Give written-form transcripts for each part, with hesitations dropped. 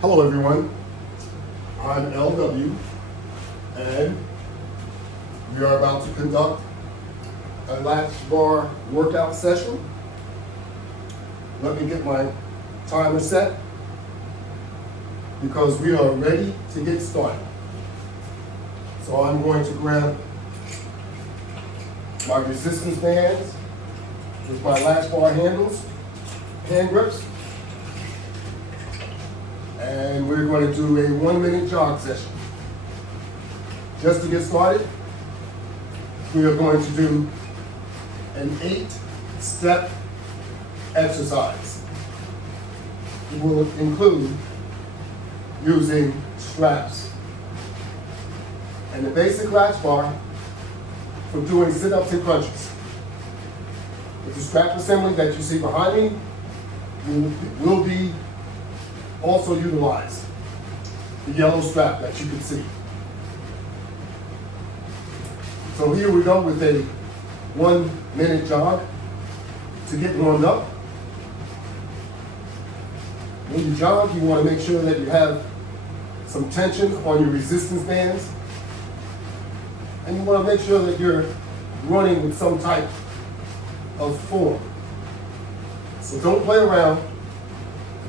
Hello everyone, I'm LW and we are about to conduct a latch bar workout session. Let me get my timer set because we are ready to get started. So I'm going to grab my resistance bands with my latch bar handles, hand grips, and we're going to do a 1-minute jog session. Just to get started, we are going to do an 8-step exercise. It will include using straps and the basic latch bar for doing sit-ups and crunches. With the strap assembly that you see behind me will be also utilized. The yellow strap that you can see. So here we go with a 1-minute jog to get warmed up. When you jog, you want to make sure that you have some tension on your resistance bands. And you want to make sure that you're running with some type of form. So don't play around.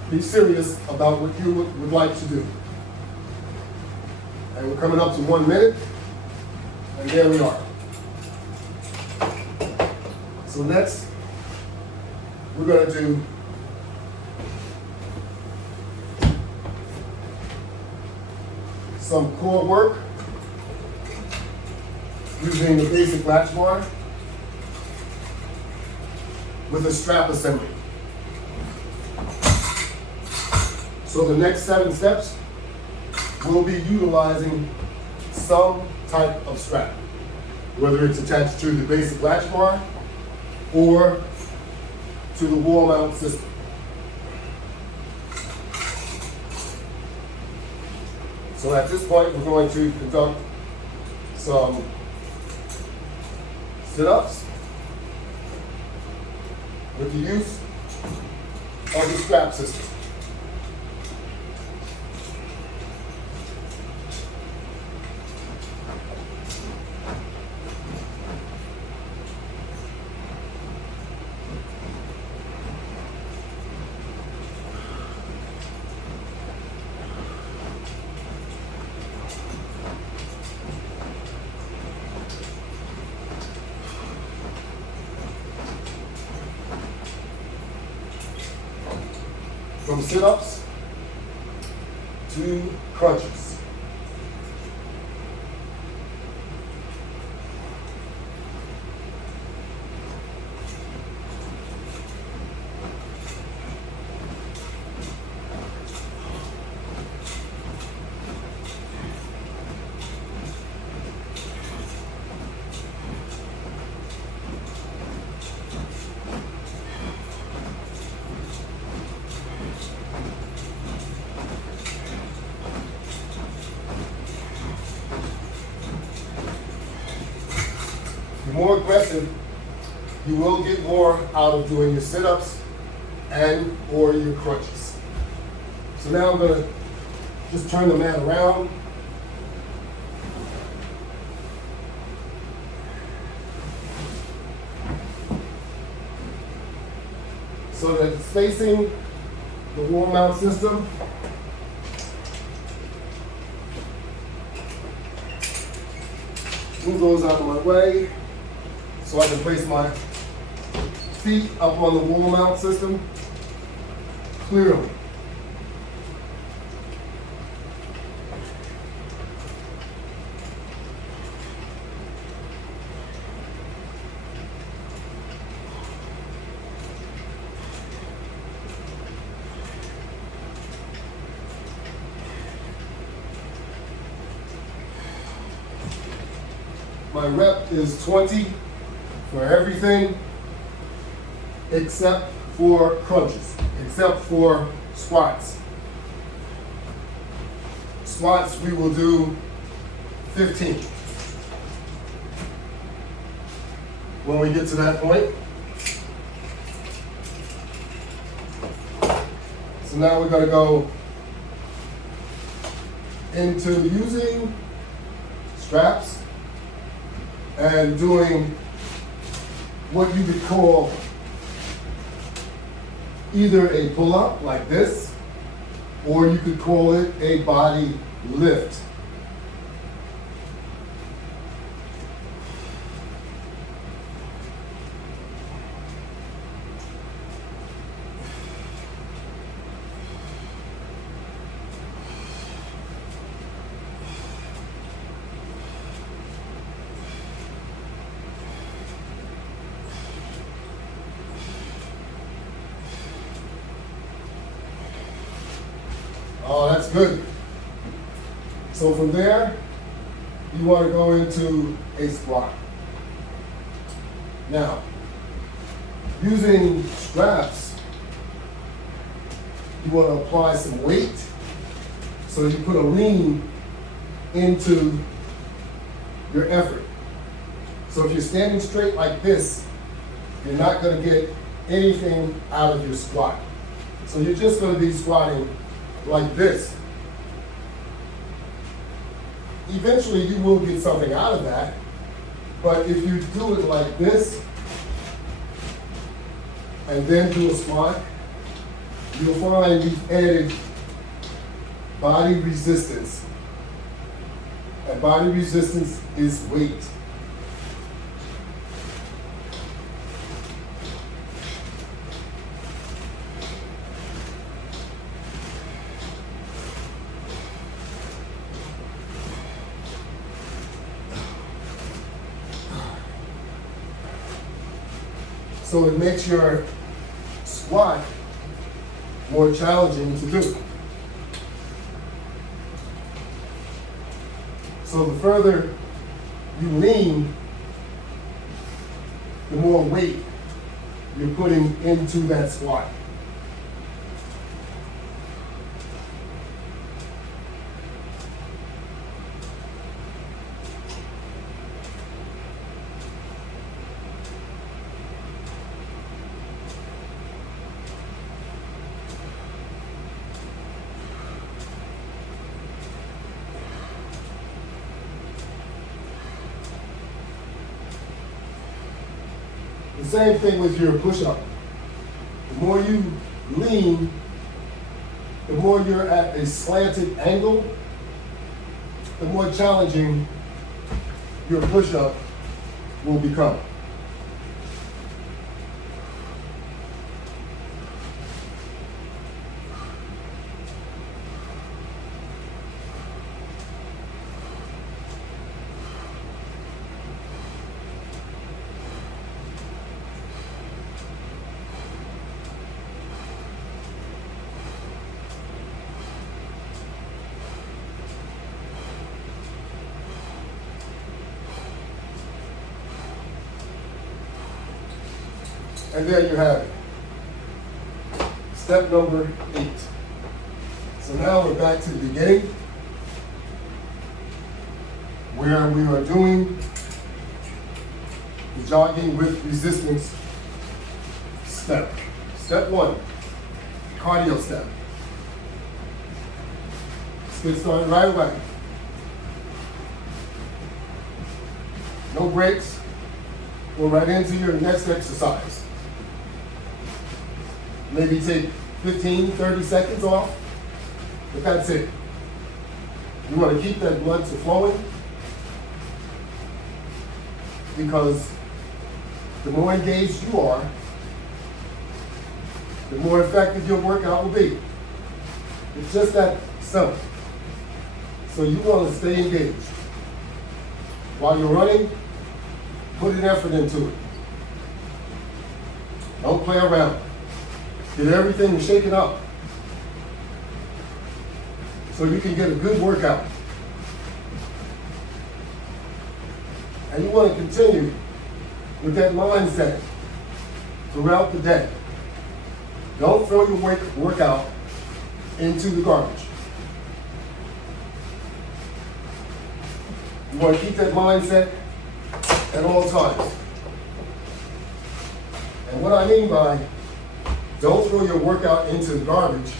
Be serious about what you would like to do. And we're coming up to 1 minute. And there we are. So next, we're going to do some core work using the basic latch bar with a strap assembly. So the next 7 steps will be utilizing some type of strap, whether it's attached to the basic latch bar or to the wall mount system. So at this point, we're going to conduct some sit-ups with the use of the strap system. From sit-ups to crunches. The more aggressive, you will get more out of doing your sit-ups and or your crunches. So now I'm going to just turn the mat around. So that it's facing the wall mount system. Move those out of my way so I can place my feet up on the wall mount system clearly. My rep is 20 for everything except for crunches, except for squats. Squats, we will do 15. When we get to that point. So now we're going to go into using straps and doing what you could call either a pull-up like this, or you could call it a body lift. Oh, that's good. So from there, you want to go into a squat. Now, using straps, you want to apply some weight. So you put a lean into your effort. So if you're standing straight like this, you're not going to get anything out of your squat. So you're just going to be squatting like this. Eventually you will get something out of that, but if you do it like this and then do a squat, you'll find you've added body resistance. And body resistance is weight. So it makes your squat more challenging to do. So the further you lean, the more weight you're putting into that squat. The same thing with your push-up. The more you lean, the more you're at a slanted angle, the more challenging your push-up will become. And there you have it. Step number 8. So now we're back to the beginning, where we are doing the jogging with resistance step. Step 1, cardio step. Let's get started right away. No breaks. Go right into your next exercise. Maybe take 15, 30 seconds off, but that's it. You want to keep that blood flowing, because the more engaged you are, the more effective your workout will be. It's just that simple. So you want to stay engaged. While you're running, put an effort into it. Don't play around. Get everything shaken up so you can get a good workout. And you want to continue with that mindset throughout the day. Don't throw your workout into the garbage. You want to keep that mindset at all times. And what I mean by don't throw your workout into the garbage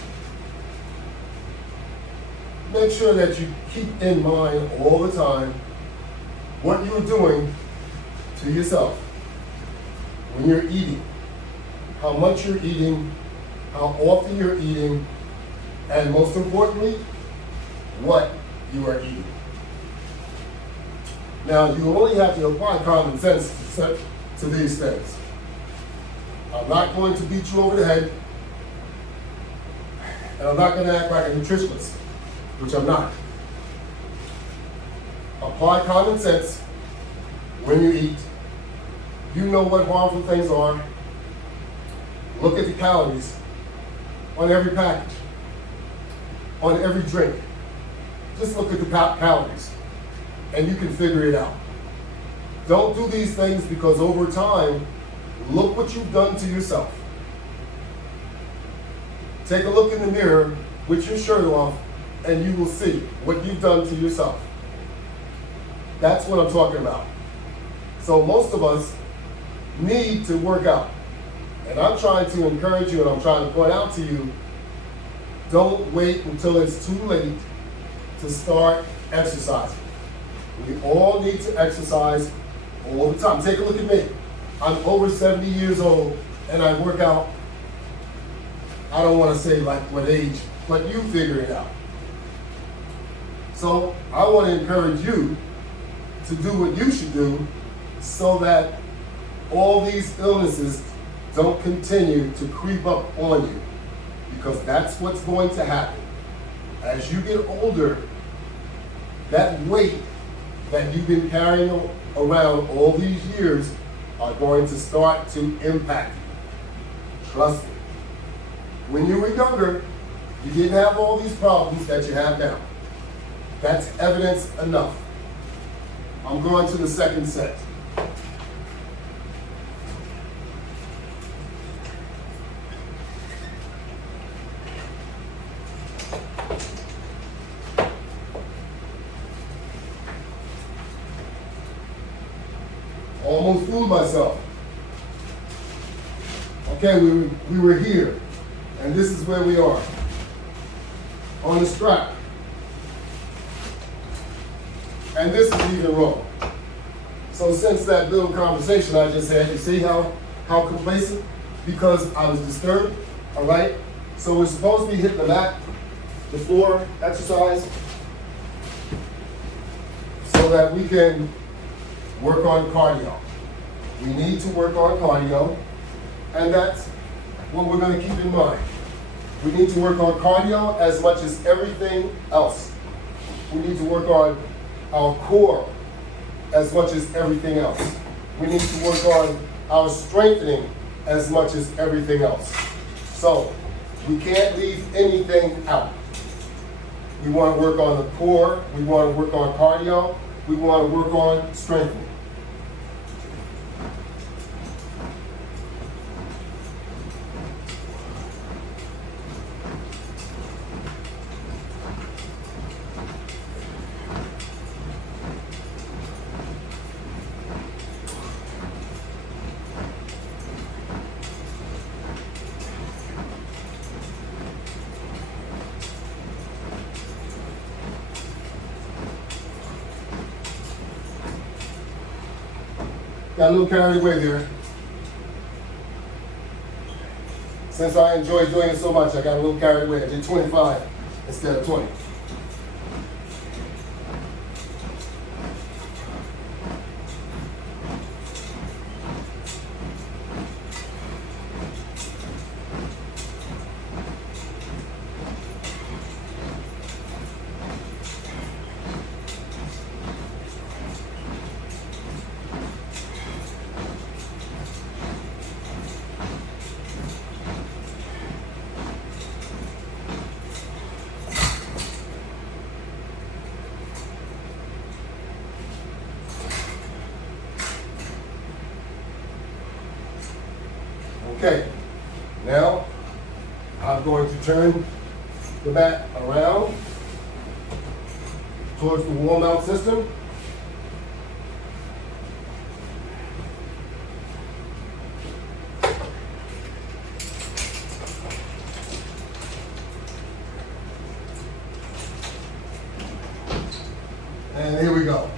make sure that you keep in mind all the time what you're doing to yourself when you're eating, how much you're eating, how often you're eating, and most importantly, what you are eating. Now, you only have to apply common sense to these things. I'm not going to beat you over the head, and I'm not going to act like a nutritionist, which I'm not. Apply common sense when you eat. You know what harmful things are. Look at the calories on every package, on every drink. Just look at the calories, and you can figure it out. Don't do these things because over time, look what you've done to yourself. Take a look in the mirror with your shirt off, and you will see what you've done to yourself. That's what I'm talking about. So most of us need to work out. And I'm trying to encourage you, and I'm trying to point out to you, don't wait until it's too late to start exercising. We all need to exercise all the time. Take a look at me. I'm over 70 years old, and I work out, I don't want to say like what age, but you figure it out. So I want to encourage you to do what you should do so that all these illnesses don't continue to creep up on you, because that's what's going to happen. As you get older, that weight that you've been carrying around all these years are going to start to impact you. Trust me. When you were younger, you didn't have all these problems that you have now. That's evidence enough. I'm going to the second set. Almost fooled myself. Okay, we were here, and this is where we are. On the strap. And this is even wrong. So since that little conversation I just had, you see how complacent? Because I was disturbed, all right? So we're supposed to be hitting the mat, the floor, exercise, so that we can work on cardio. We need to work on cardio, and that's what we're going to keep in mind. We need to work on cardio as much as everything else. We need to work on our core as much as everything else. We need to work on our strengthening as much as everything else. So we can't leave anything out. We want to work on the core, we want to work on cardio, we want to work on strengthening. Got a little carried away there. Since I enjoy doing it so much, I got a little carried away. I did 25 instead of 20. Okay, now I'm going to turn the mat around towards the wall mount system. And here we go.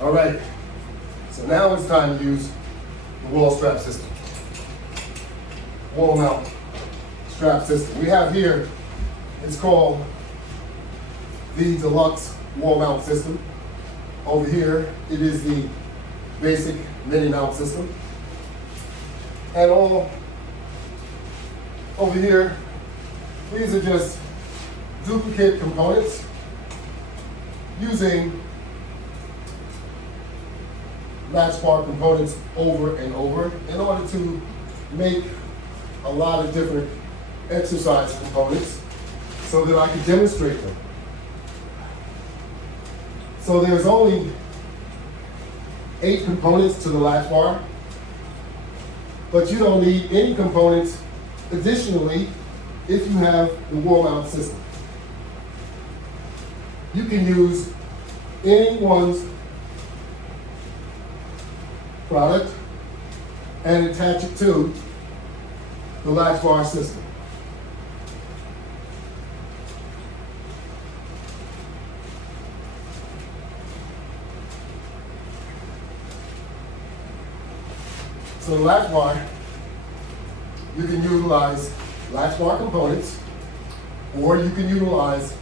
All right, so now it's time to use the wall strap system. Wall mount strap system. We have here, it's called the deluxe wall mount system. Over here, it is the basic mini mount system. And all over here, these are just duplicate components using latch bar components over and over in order to make a lot of different exercise components so that I can demonstrate them. So there's only 8 components to the latch bar, but you don't need any components additionally if you have the wall mount system. You can use anyone's product and attach it to the latch bar system. So the latch bar, you can utilize latch bar components, or you can utilize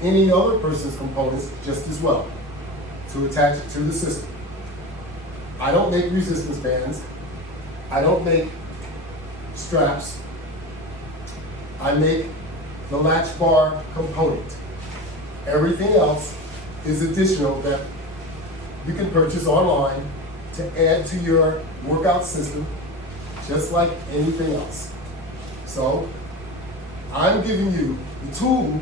any other person's components just as well to attach it to the system. I don't make resistance bands. I don't make straps. I make the latch bar component. Everything else is additional that you can purchase online to add to your workout system, just like anything else. So I'm giving you the tool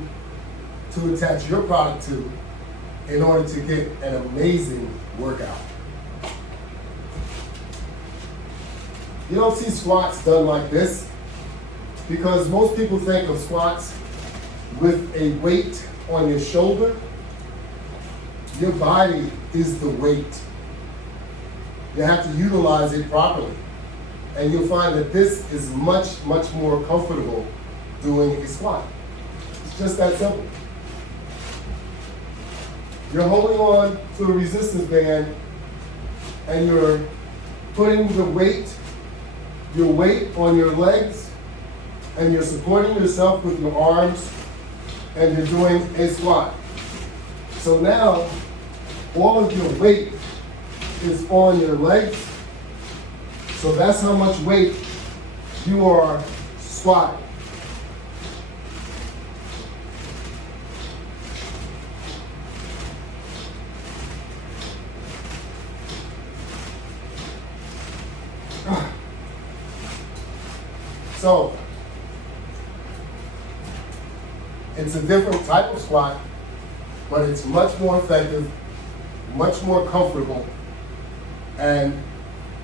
to attach your product to in order to get an amazing workout. You don't see squats done like this because most people think of squats with a weight on your shoulder. Your body is the weight. You have to utilize it properly. And you'll find that this is much, much more comfortable doing a squat. It's just that simple. You're holding on to a resistance band and you're putting your weight on your legs, and you're supporting yourself with your arms, and you're doing a squat. So now, all of your weight is on your legs, so that's how much weight you are squatting. So, it's a different type of squat, but it's much more effective, much more comfortable, and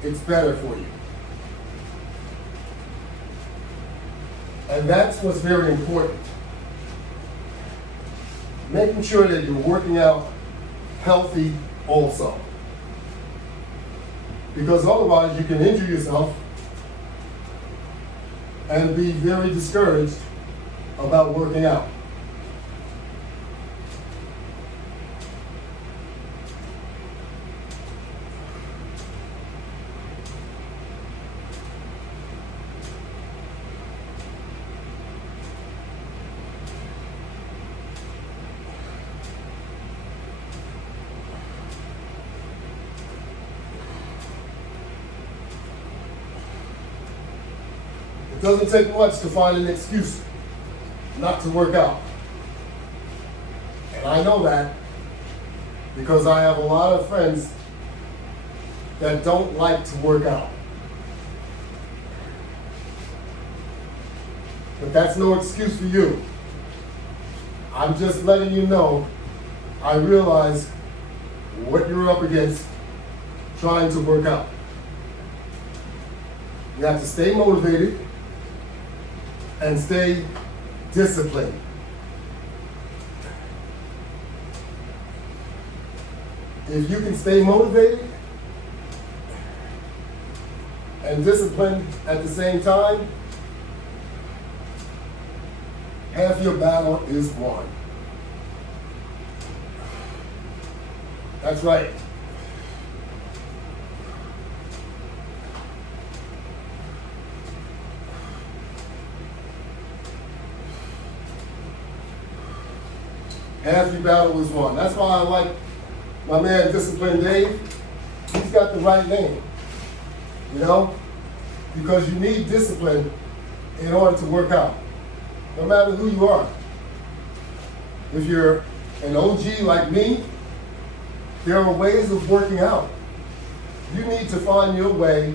it's better for you. And that's what's very important. Making sure that you're working out healthy also. Because otherwise you can injure yourself and be very discouraged about working out. It doesn't take much to find an excuse not to work out. And I know that because I have a lot of friends that don't like to work out. But that's no excuse for you. I'm just letting you know, I realize what you're up against trying to work out. You have to stay motivated and stay disciplined. If you can stay motivated and disciplined at the same time, half your battle is won. That's right. Half your battle is won. That's why I like my man Disciplined Dave. He's got the right name, you know? Because you need discipline in order to work out, no matter who you are. If you're an OG like me, there are ways of working out. You need to find your way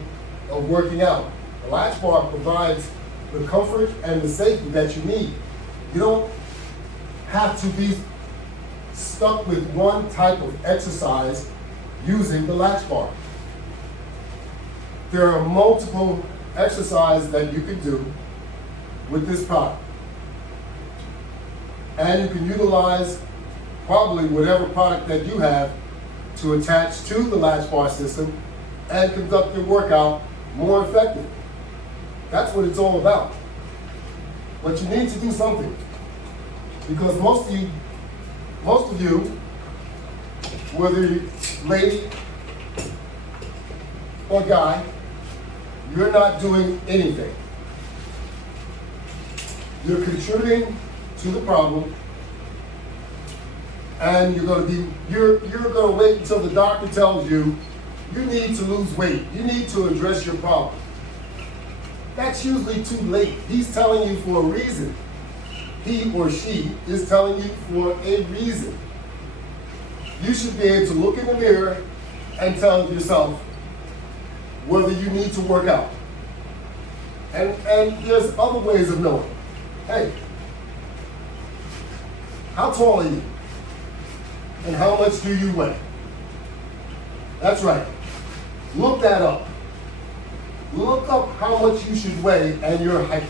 of working out. The Latch Bar provides the comfort and the safety that you need. You don't have to be stuck with one type of exercise using the Latch Bar. There are multiple exercises that you can do with this product. And you can utilize probably whatever product that you have to attach to the Latch Bar system and conduct your workout more effectively. That's what it's all about. But you need to do something, because most of you, whether you're lady or guy, you're not doing anything. You're contributing to the problem, and you're going to wait until the doctor tells you you need to lose weight. You need to address your problem. That's usually too late. He's telling you for a reason. He or she is telling you for a reason. You should be able to look in the mirror and tell yourself whether you need to work out. And there's other ways of knowing. Hey, how tall are you? And how much do you weigh? That's right. Look that up. Look up how much you should weigh and your height.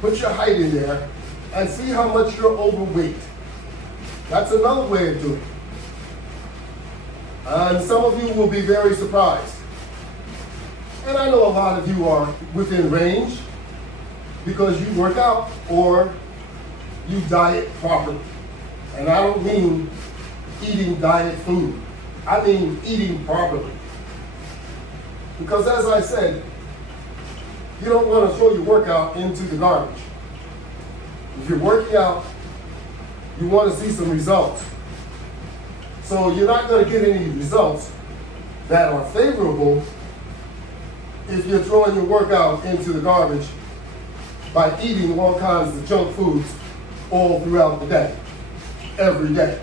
Put your height in there and see how much you're overweight. That's another way of doing it. And some of you will be very surprised. And I know a lot of you are within range because you work out or you diet properly. And I don't mean eating diet food. I mean eating properly. Because as I said, you don't want to throw your workout into the garbage. If you're working out, you want to see some results. So you're not going to get any results that are favorable if you're throwing your workout into the garbage by eating all kinds of junk foods all throughout the day, every day.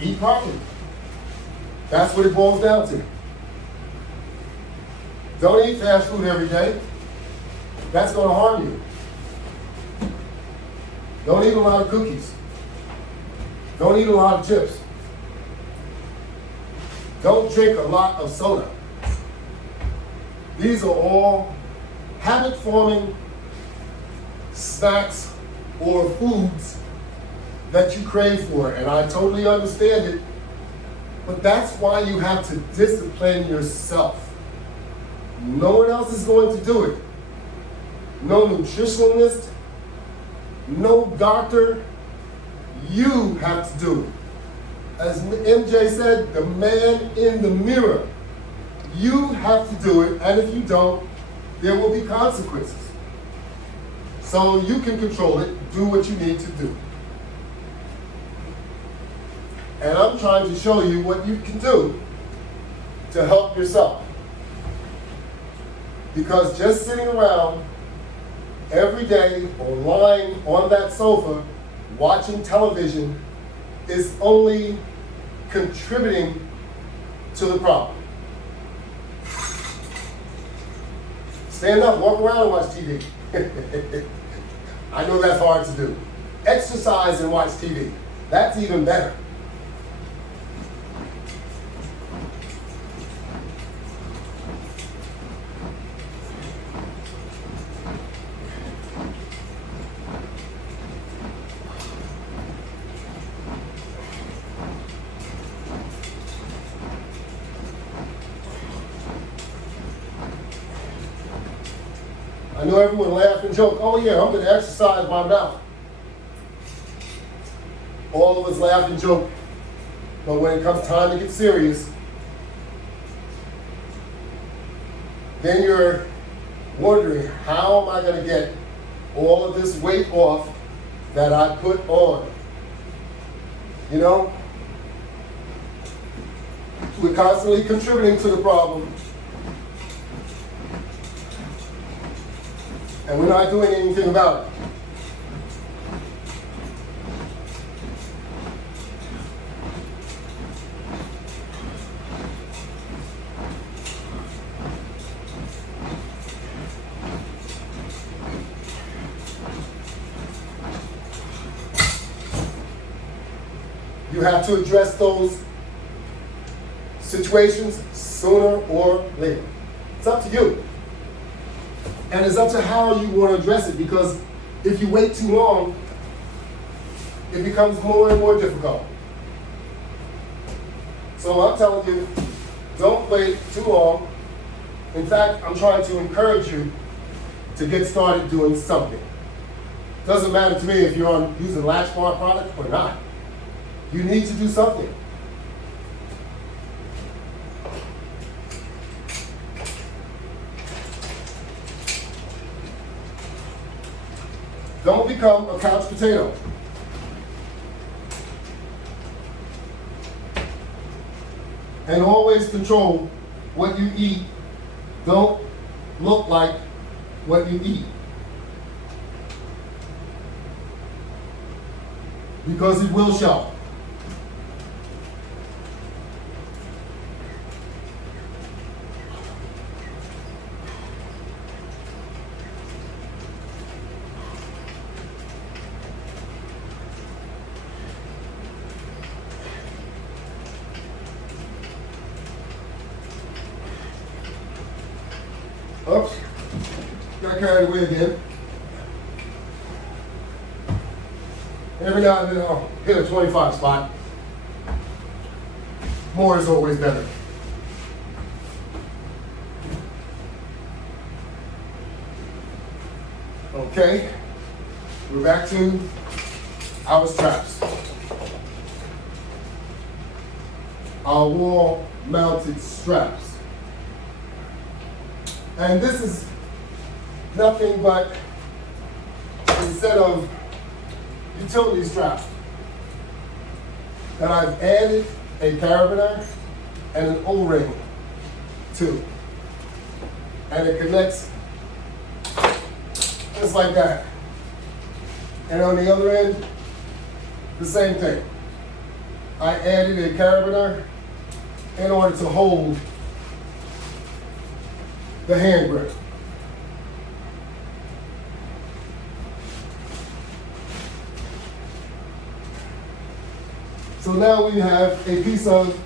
Eat properly. That's what it boils down to. Don't eat fast food every day. That's going to harm you. Don't eat a lot of cookies. Don't eat a lot of chips. Don't drink a lot of soda. These are all habit-forming snacks or foods that you crave for, and I totally understand it, but that's why you have to discipline yourself. No one else is going to do it. No nutritionist, no doctor. You have to do it. As MJ said, the man in the mirror. You have to do it, and if you don't, there will be consequences. So you can control it. Do what you need to do. And I'm trying to show you what you can do to help yourself. Because just sitting around every day or lying on that sofa watching television is only contributing to the problem. Stand up, walk around and watch TV. I know that's hard to do. Exercise and watch TV. That's even better. I know everyone laugh and joke, oh yeah, I'm going to exercise my mouth. All of us laugh and joke, but when it comes time to get serious, then you're wondering, how am I going to get all of this weight off that I put on? You know? We're constantly contributing to the problem, and we're not doing anything about it. You have to address those situations sooner or later. It's up to you. And it's up to how you want to address it, because if you wait too long, it becomes more and more difficult. So I'm telling you, don't wait too long. In fact, I'm trying to encourage you to get started doing something. Doesn't matter to me if you're using Latchbar product or not. You need to do something. Don't become a couch potato. And always control what you eat. Don't look like what you eat. Because it will show. Oops, got carried away again. Every now and then I'll hit a 25 spot. More is always better. Okay, we're back to our straps. Our wall-mounted straps. And this is nothing but a set of utility straps that I've added a carabiner and an O-ring to. And it connects just like that. And on the other end, the same thing. I added a carabiner in order to hold the hand grip. So now we have a piece of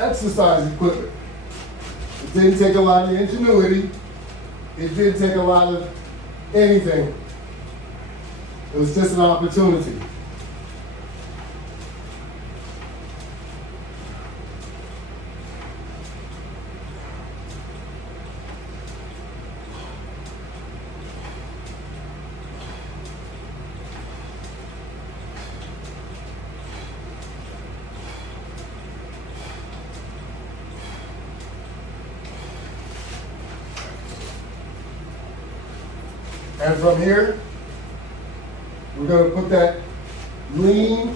exercise equipment. It didn't take a lot of ingenuity. It didn't take a lot of anything. It was just an opportunity. And from here, we're going to put that lean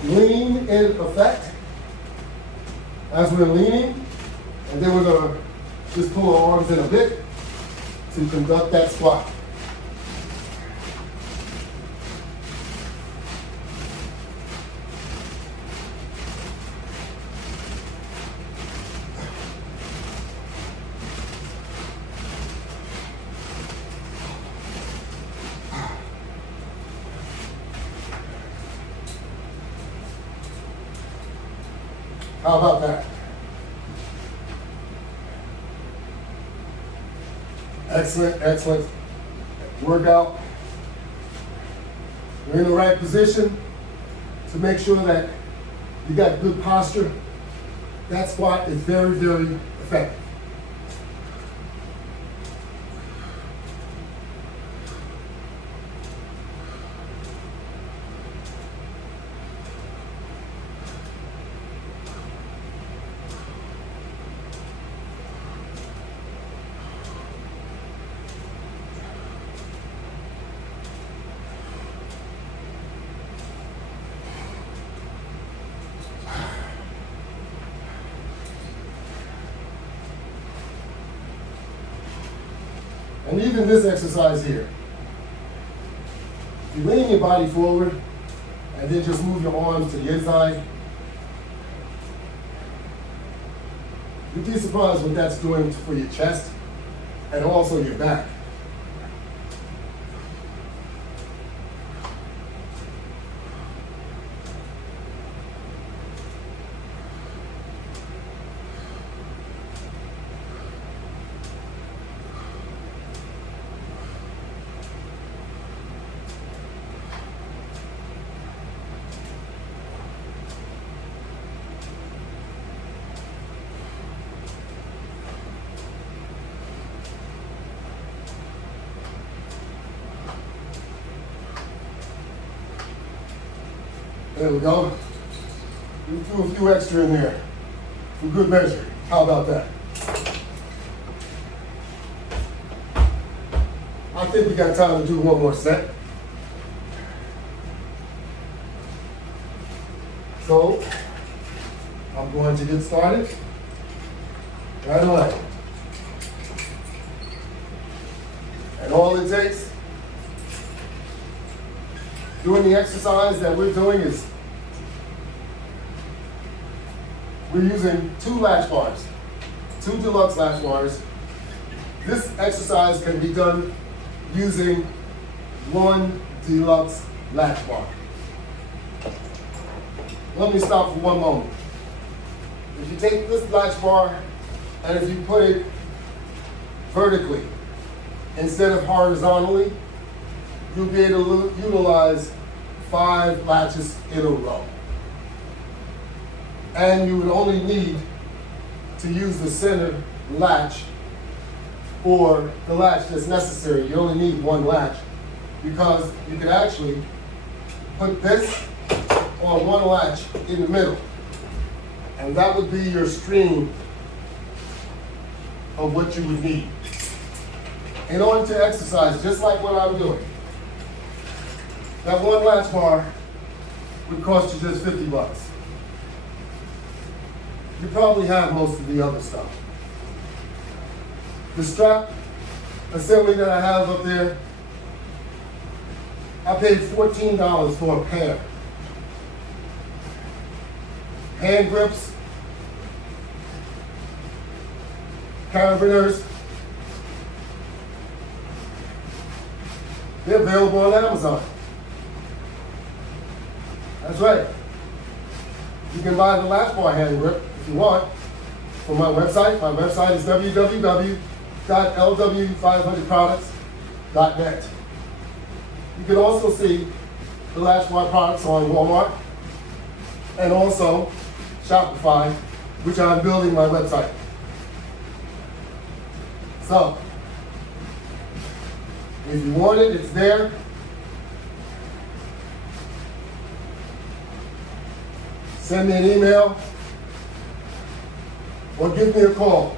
in effect as we're leaning, and then we're going to just pull our arms in a bit to conduct that squat. How about that? Excellent, excellent workout. You're in the right position to make sure that you got good posture. That squat is very, very effective. And even this exercise here, you lean your body forward and then just move your arms to the inside. You'd be surprised what that's doing for your chest and also your back. There we go. We threw a few extra in there for good measure. How about that? I think we got time to do one more set. So, I'm going to get started right away. And all it takes doing the exercise that we're doing is we're using 2 latch bars, 2 deluxe latch bars. This exercise can be done using 1 deluxe latch bar. Let me stop for one moment. If you take this latch bar and if you put it vertically instead of horizontally, you'll be able to utilize 5 latches in a row. And you would only need to use the center latch or the latch that's necessary. You only need 1 latch because you could actually put this on 1 latch in the middle. And that would be your stream of what you would need in order to exercise just like what I'm doing. That 1 latch bar would cost you just $50. You probably have most of the other stuff. The strap assembly that I have up there, I paid $14 for a pair. Hand grips, carabiners, they're available on Amazon. That's right. You can buy the latch bar hand grip if you want from my website. My website is www.lw500products.net. You can also see the latch bar products on Walmart and also Shopify, which I'm building my website. So, if you want it, it's there. Send me an email or give me a call.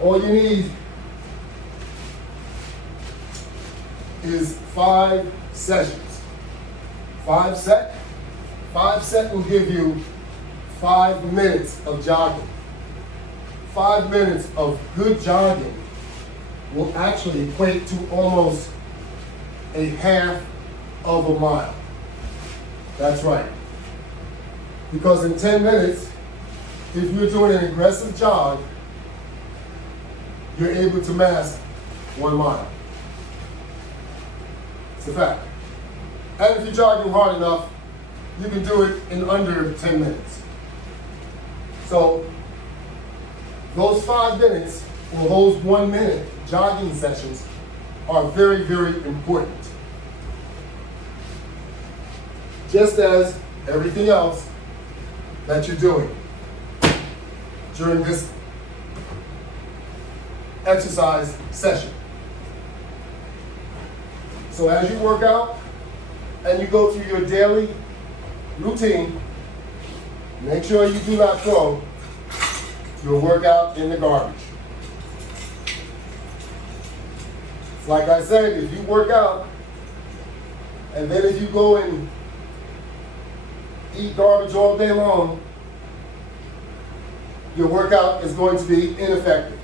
All you need is 5 sessions. 5 set will give you 5 minutes of jogging. 5 minutes of good jogging will actually equate to almost a half of a mile. That's right. Because in 10 minutes, if you're doing an aggressive jog, you're able to master 1 mile. It's a fact. And if you're jogging hard enough, you can do it in under 10 minutes. So those 5 minutes or those 1 minute jogging sessions are very, very important. Just as everything else that you're doing during this exercise session. So as you work out and you go through your daily routine, make sure you do not throw your workout in the garbage. It's like I said, if you work out and then if you go and eat garbage all day long, your workout is going to be ineffective.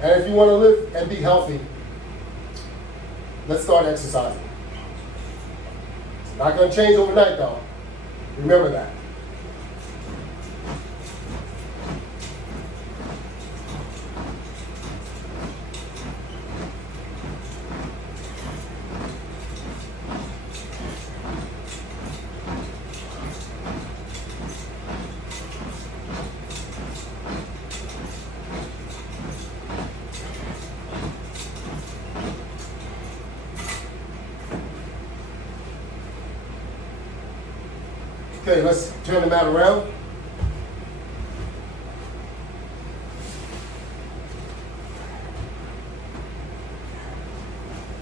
And if you want to live and be healthy, let's start exercising. It's not going to change overnight though. Remember that. Okay, let's turn the mat around.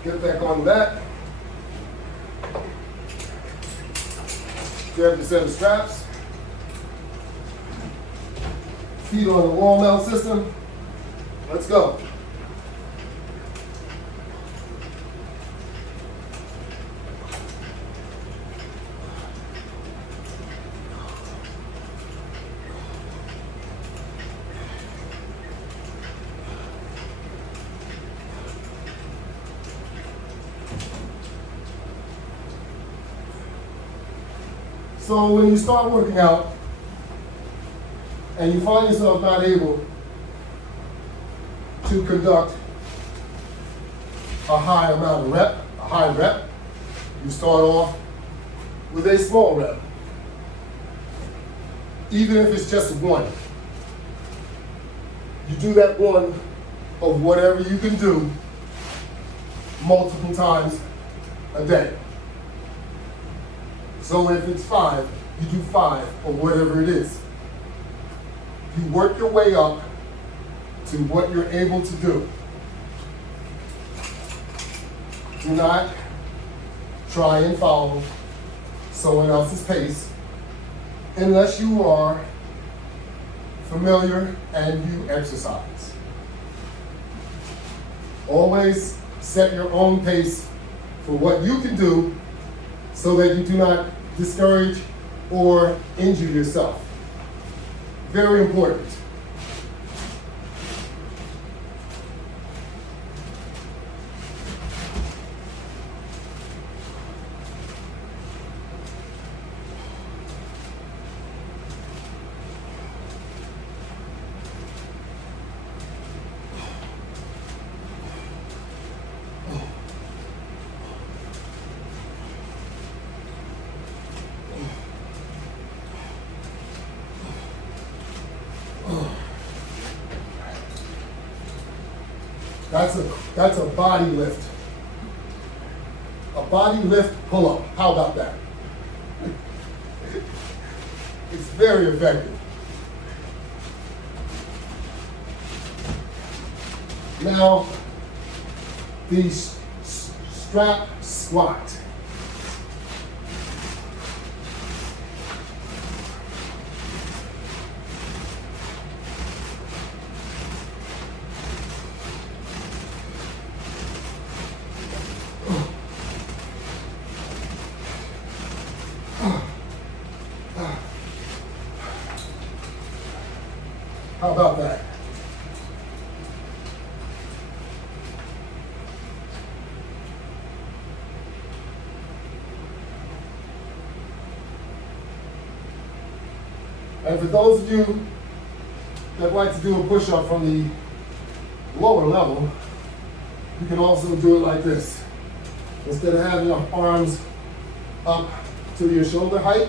Get back on that. Grab the set of straps. Feet on the wall mount system. Let's go. So when you start working out and you find yourself not able to conduct a high amount of high rep, you start off with a small rep. Even if it's just 1. You do that 1 of whatever you can do multiple times a day. So if it's 5, you do 5 or whatever it is. You work your way up to what you're able to do. Do not try and follow someone else's pace unless you are familiar and you exercise. Always set your own pace for what you can do so that you do not discourage or injure yourself. Very important. That's a body lift. A body lift pull-up. How about that? It's very effective. Now, the strap squat. And for those of you that like to do a push-up from the lower level, you can also do it like this. Instead of having your arms up to your shoulder height,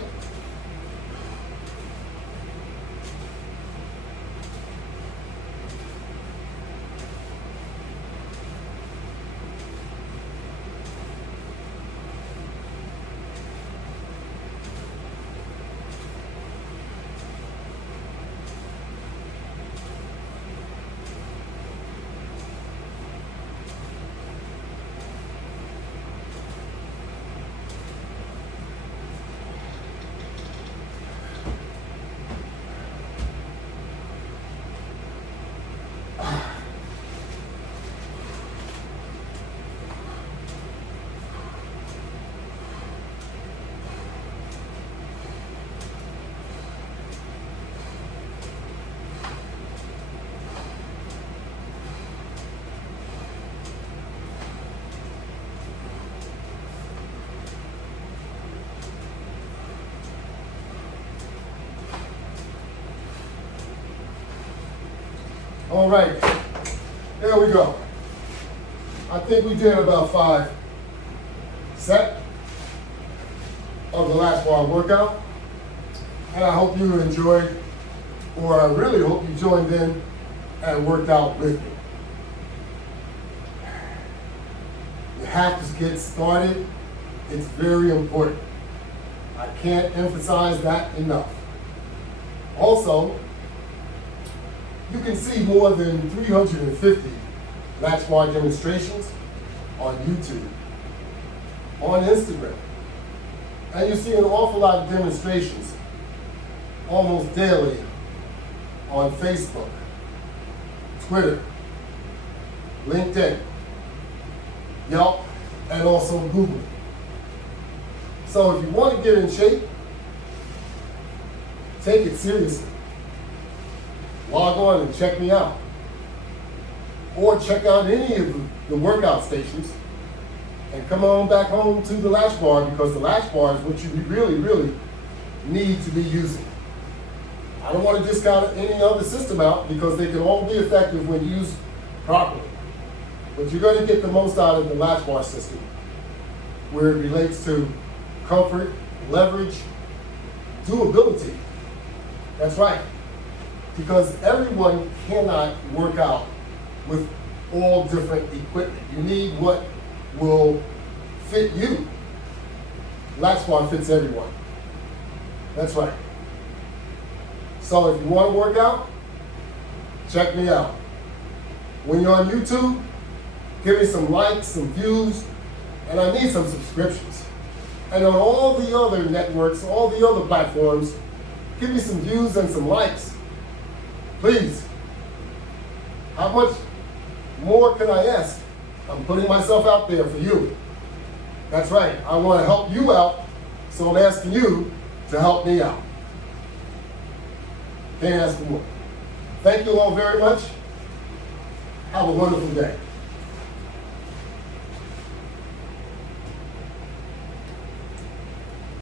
all right, there we go. I think we did about 5 sets of the Latchbar workout. And I hope you enjoyed, or I really hope you joined in and worked out with me. You have to get started. It's very important. I can't emphasize that enough. Also, you can see more than 350 Latchbar demonstrations on YouTube, on Instagram, and you see an awful lot of demonstrations almost daily on Facebook, Twitter, LinkedIn, Yelp, and also Google. So if you want to get in shape, take it seriously. Log on and check me out. Or check out any of the workout stations and come on back home to the Latchbar, because the Latchbar is what you really, really need to be using. I don't want to discount any other system out, because they can all be effective when used properly. But you're going to get the most out of the Latchbar system, where it relates to comfort, leverage, doability. That's right. Because everyone cannot work out with all different equipment. You need what will fit you. Latchbar fits everyone. That's right. So if you want to work out, check me out. When you're on YouTube, give me some likes, some views, and I need some subscriptions. And on all the other networks, all the other platforms, give me some views and some likes. Please. How much more can I ask? I'm putting myself out there for you. That's right. I want to help you out, so I'm asking you to help me out. Can't ask for more. Thank you all very much. Have a wonderful day.